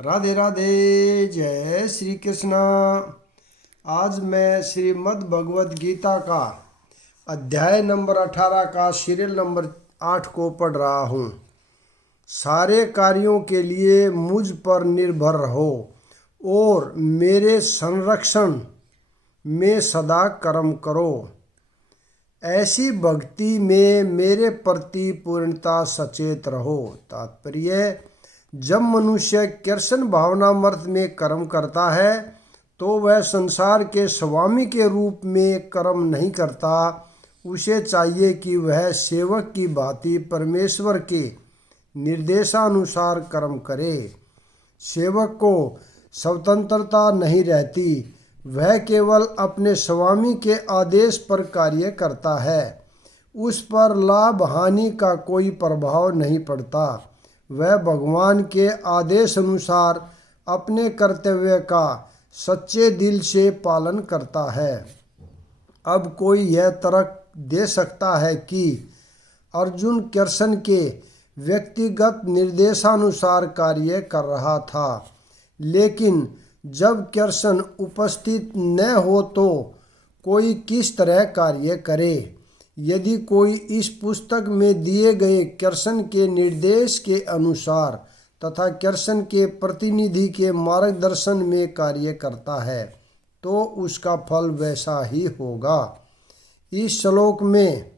राधे राधे। जय श्री कृष्णा। आज मैं श्रीमद् भगवद गीता का अध्याय नंबर 18 का सीरियल नंबर 8 को पढ़ रहा हूँ। सारे कार्यों के लिए मुझ पर निर्भर रहो और मेरे संरक्षण में सदा कर्म करो। ऐसी भक्ति में मेरे प्रति पूर्णता सचेत रहो। तात्पर्य, जब मनुष्य कृष्ण भावनामृत में कर्म करता है तो वह संसार के स्वामी के रूप में कर्म नहीं करता। उसे चाहिए कि वह सेवक की भांति परमेश्वर के निर्देशानुसार कर्म करे। सेवक को स्वतंत्रता नहीं रहती, वह केवल अपने स्वामी के आदेश पर कार्य करता है। उस पर लाभ हानि का कोई प्रभाव नहीं पड़ता। वह भगवान के आदेश अनुसार अपने कर्तव्य का सच्चे दिल से पालन करता है। अब कोई यह तर्क दे सकता है कि अर्जुन कृष्ण के व्यक्तिगत निर्देशानुसार कार्य कर रहा था, लेकिन जब कृष्ण उपस्थित न हो तो कोई किस तरह कार्य करे। यदि कोई इस पुस्तक में दिए गए कृष्ण के निर्देश के अनुसार तथा कृष्ण के प्रतिनिधि के मार्गदर्शन में कार्य करता है तो उसका फल वैसा ही होगा। इस श्लोक में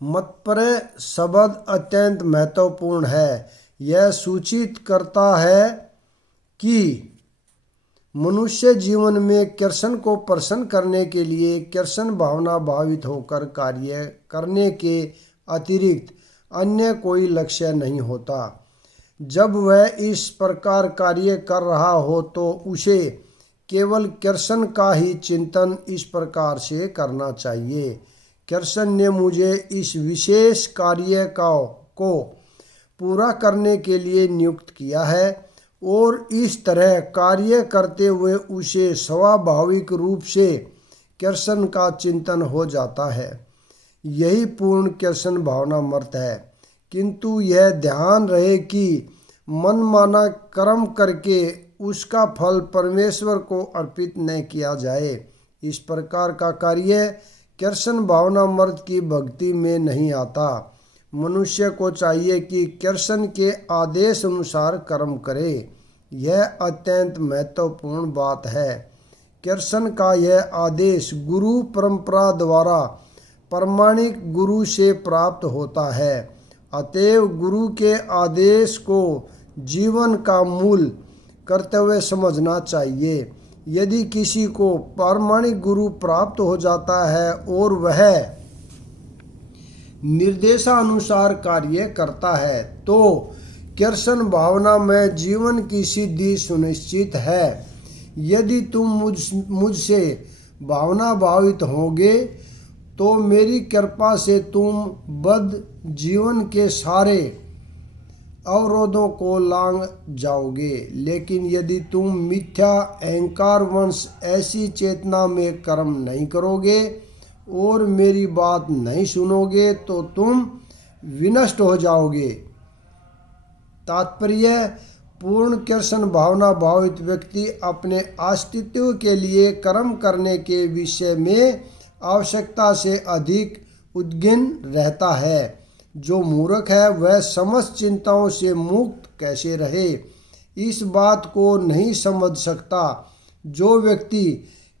मतपरे शब्द अत्यंत महत्वपूर्ण है। यह सूचित करता है कि मनुष्य जीवन में कृष्ण को प्रसन्न करने के लिए कृष्ण भावना भावित होकर कार्य करने के अतिरिक्त अन्य कोई लक्ष्य नहीं होता। जब वह इस प्रकार कार्य कर रहा हो तो उसे केवल कृष्ण का ही चिंतन इस प्रकार से करना चाहिए। कृष्ण ने मुझे इस विशेष कार्य को पूरा करने के लिए नियुक्त किया है और इस तरह कार्य करते हुए उसे स्वाभाविक रूप से कृष्ण का चिंतन हो जाता है। यही पूर्ण कृष्ण भावनामृत है। किंतु यह ध्यान रहे कि मनमाना कर्म करके उसका फल परमेश्वर को अर्पित न किया जाए। इस प्रकार का कार्य कृष्ण भावनामृत की भक्ति में नहीं आता। मनुष्य को चाहिए कि कृष्ण के आदेश अनुसार कर्म करे। यह अत्यंत महत्वपूर्ण बात है। कृष्ण का यह आदेश गुरु परंपरा द्वारा प्रामाणिक गुरु से प्राप्त होता है। अतएव गुरु के आदेश को जीवन का मूल कर्तव्य समझना चाहिए। यदि किसी को प्रामाणिक गुरु प्राप्त हो जाता है और वह निर्देशानुसार कार्य करता है तो कृष्ण भावना में जीवन की सिद्धि सुनिश्चित है। यदि तुम मुझसे भावना भावित होगे तो मेरी कृपा से तुम बद्ध जीवन के सारे अवरोधों को लांघ जाओगे। लेकिन यदि तुम मिथ्या अहंकार वंश ऐसी चेतना में कर्म नहीं करोगे और मेरी बात नहीं सुनोगे तो तुम विनष्ट हो जाओगे। तात्पर्य, पूर्ण कृष्ण भावना भावित व्यक्ति अपने अस्तित्व के लिए कर्म करने के विषय में आवश्यकता से अधिक उद्विग्न रहता है। जो मूर्ख है वह समस्त चिंताओं से मुक्त कैसे रहे, इस बात को नहीं समझ सकता। जो व्यक्ति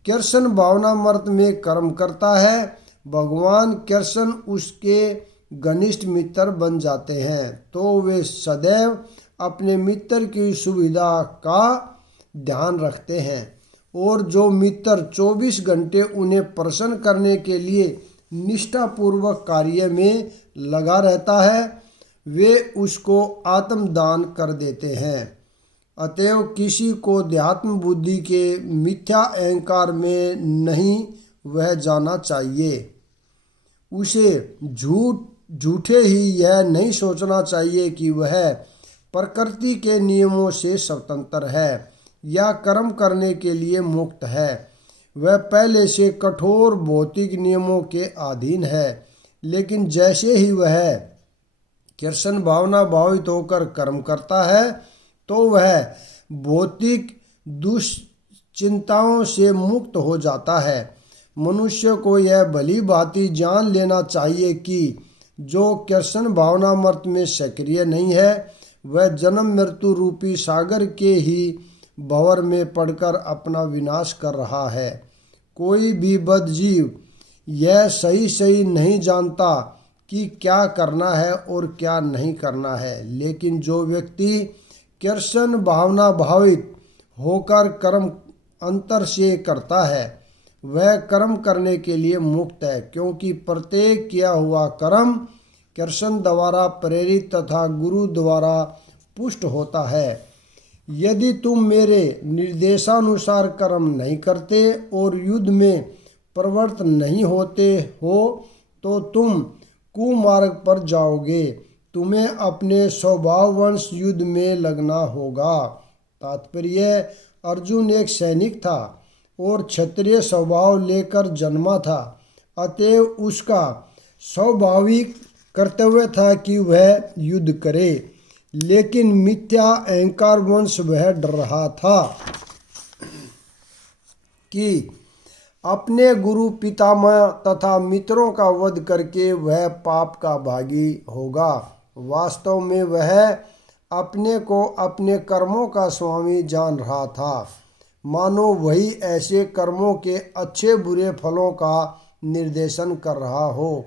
कृष्ण भावनामृत में कर्म करता है, भगवान कृष्ण उसके घनिष्ठ मित्र बन जाते हैं तो वे सदैव अपने मित्र की सुविधा का ध्यान रखते हैं। और जो मित्र 24 घंटे उन्हें प्रसन्न करने के लिए निष्ठापूर्वक कार्य में लगा रहता है, वे उसको आत्मदान कर देते हैं। अतएव किसी को अध्यात्म बुद्धि के मिथ्या अहंकार में नहीं वह जाना चाहिए। उसे झूठे ही यह नहीं सोचना चाहिए कि वह प्रकृति के नियमों से स्वतंत्र है या कर्म करने के लिए मुक्त है। वह पहले से कठोर भौतिक नियमों के अधीन है। लेकिन जैसे ही वह कृष्ण भावना भावित होकर कर्म करता है तो वह भौतिक दुश्चिंताओं से मुक्त हो जाता है। मनुष्य को यह भली भांति जान लेना चाहिए कि जो कृष्ण भावनामृत में सक्रिय नहीं है वह जन्म मृत्यु रूपी सागर के ही भंवर में पड़कर अपना विनाश कर रहा है। कोई भी बद्धजीव यह सही नहीं जानता कि क्या करना है और क्या नहीं करना है, लेकिन जो व्यक्ति कृष्ण भावना भावित होकर कर्म अंतर से करता है वह कर्म करने के लिए मुक्त है, क्योंकि प्रत्येक किया हुआ कर्म कृष्ण द्वारा प्रेरित तथा गुरु द्वारा पुष्ट होता है। यदि तुम मेरे निर्देशानुसार कर्म नहीं करते और युद्ध में प्रवृत्त नहीं होते हो तो तुम कुमार्ग पर जाओगे। तुम्हें अपने स्वभाववश युद्ध में लगना होगा। तात्पर्य, अर्जुन एक सैनिक था और क्षत्रिय स्वभाव लेकर जन्मा था, अतएव उसका स्वाभाविक कर्तव्य था कि वह युद्ध करे, लेकिन मिथ्या अहंकार वंश वह डर रहा था कि अपने गुरु पितामह तथा मित्रों का वध करके वह पाप का भागी होगा। वास्तव में वह अपने को अपने कर्मों का स्वामी जान रहा था, मानो वही ऐसे कर्मों के अच्छे बुरे फलों का निर्देशन कर रहा हो।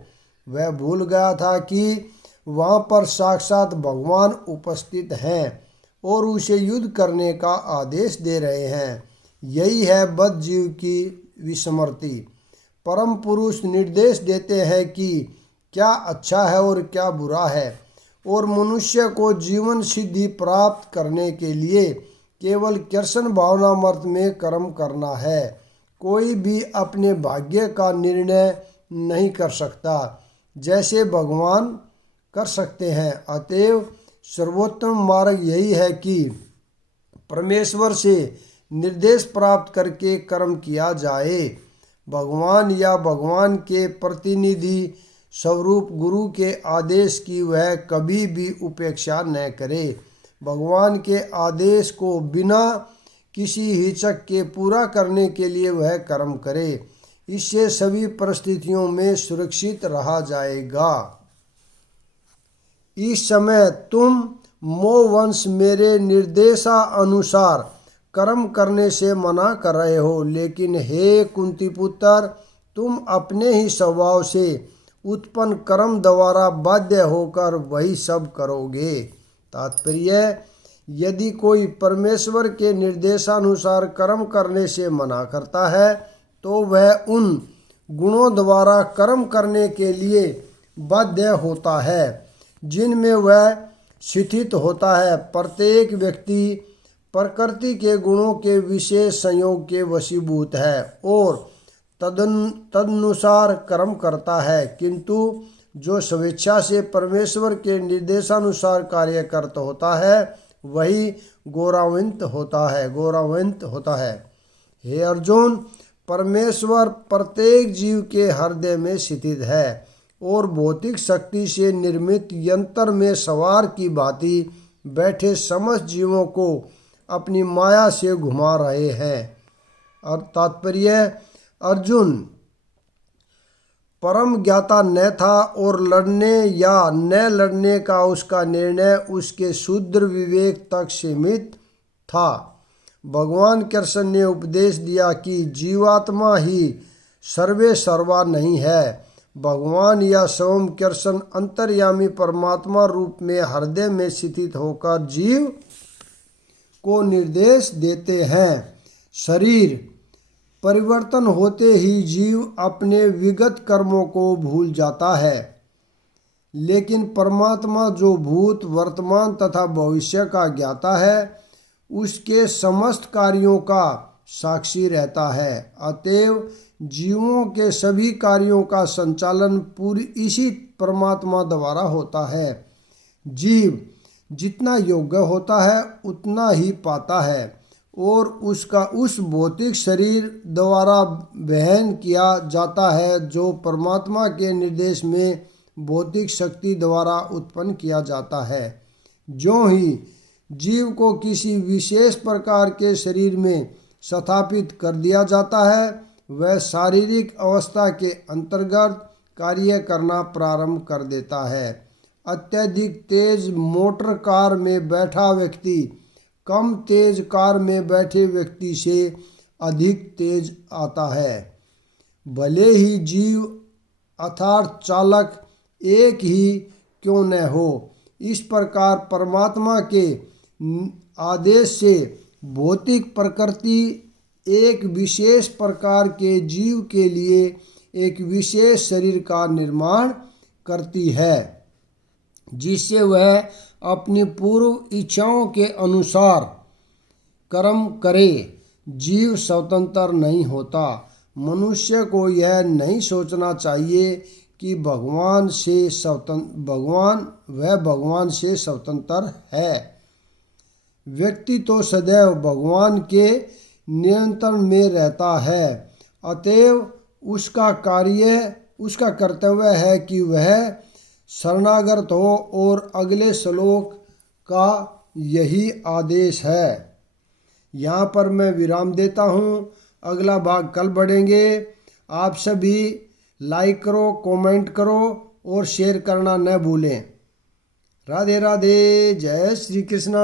वह भूल गया था कि वहाँ पर साक्षात भगवान उपस्थित हैं और उसे युद्ध करने का आदेश दे रहे हैं। यही है बद्धजीव की विस्मृति। परम पुरुष निर्देश देते हैं कि क्या अच्छा है और क्या बुरा है, और मनुष्य को जीवन सिद्धि प्राप्त करने के लिए केवल कृष्ण भावनामृत में कर्म करना है। कोई भी अपने भाग्य का निर्णय नहीं कर सकता, जैसे भगवान कर सकते हैं। अतएव सर्वोत्तम मार्ग यही है कि परमेश्वर से निर्देश प्राप्त करके कर्म किया जाए। भगवान या भगवान के प्रतिनिधि स्वरूप गुरु के आदेश की वह कभी भी उपेक्षा न करे। भगवान के आदेश को बिना किसी हिचक के पूरा करने के लिए वह कर्म करे। इससे सभी परिस्थितियों में सुरक्षित रहा जाएगा। इस समय तुम मोहवंश मेरे निर्देशानुसार कर्म करने से मना कर रहे हो, लेकिन हे कुंती पुत्र, तुम अपने ही स्वभाव से उत्पन्न कर्म द्वारा बाध्य होकर वही सब करोगे। तात्पर्य, यदि कोई परमेश्वर के निर्देशानुसार कर्म करने से मना करता है तो वह उन गुणों द्वारा कर्म करने के लिए बाध्य होता है जिनमें वह स्थित होता है। प्रत्येक व्यक्ति प्रकृति के गुणों के विशेष संयोग के वशीभूत है और तदनुसार कर्म करता है, किंतु जो स्वेच्छा से परमेश्वर के निर्देशानुसार कार्य करता होता है वही गौरवान्वित होता है। हे अर्जुन, परमेश्वर प्रत्येक जीव के हृदय में स्थित है और भौतिक शक्ति से निर्मित यंत्र में सवार की भांति बैठे समस्त जीवों को अपनी माया से घुमा रहे हैं। और तात्पर्य, अर्जुन परम ज्ञाता न था और लड़ने या न लड़ने का उसका निर्णय उसके शुद्र विवेक तक सीमित था। भगवान कृष्ण ने उपदेश दिया कि जीवात्मा ही सर्वे सर्वा नहीं है। भगवान या स्वयं कृष्ण अंतर्यामी परमात्मा रूप में हृदय में स्थित होकर जीव को निर्देश देते हैं। शरीर परिवर्तन होते ही जीव अपने विगत कर्मों को भूल जाता है, लेकिन परमात्मा जो भूत वर्तमान तथा भविष्य का ज्ञाता है उसके समस्त कार्यों का साक्षी रहता है। अतएव जीवों के सभी कार्यों का संचालन पूरी इसी परमात्मा द्वारा होता है। जीव जितना योग्य होता है उतना ही पाता है और उसका उस भौतिक शरीर द्वारा वहन किया जाता है जो परमात्मा के निर्देश में भौतिक शक्ति द्वारा उत्पन्न किया जाता है। जो ही जीव को किसी विशेष प्रकार के शरीर में स्थापित कर दिया जाता है, वह शारीरिक अवस्था के अंतर्गत कार्य करना प्रारंभ कर देता है। अत्यधिक तेज मोटर कार में बैठा व्यक्ति कम तेज कार में बैठे व्यक्ति से अधिक तेज आता है। भले ही जीव अर्थात चालक एक ही क्यों न हो, इस प्रकार परमात्मा के आदेश से भौतिक प्रकृति एक विशेष प्रकार के जीव के लिए एक विशेष शरीर का निर्माण करती है, जिससे वह अपनी पूर्व इच्छाओं के अनुसार कर्म करे। जीव स्वतंत्र नहीं होता। मनुष्य को यह नहीं सोचना चाहिए कि भगवान से स्वतंत्र है। व्यक्ति तो सदैव भगवान के नियंत्रण में रहता है, अतएव उसका कर्तव्य है कि वह शरणागत हो, और अगले श्लोक का यही आदेश है। यहाँ पर मैं विराम देता हूँ। अगला भाग कल बढ़ेंगे। आप सभी लाइक करो, कमेंट करो और शेयर करना न भूलें। राधे राधे। जय श्री कृष्णा।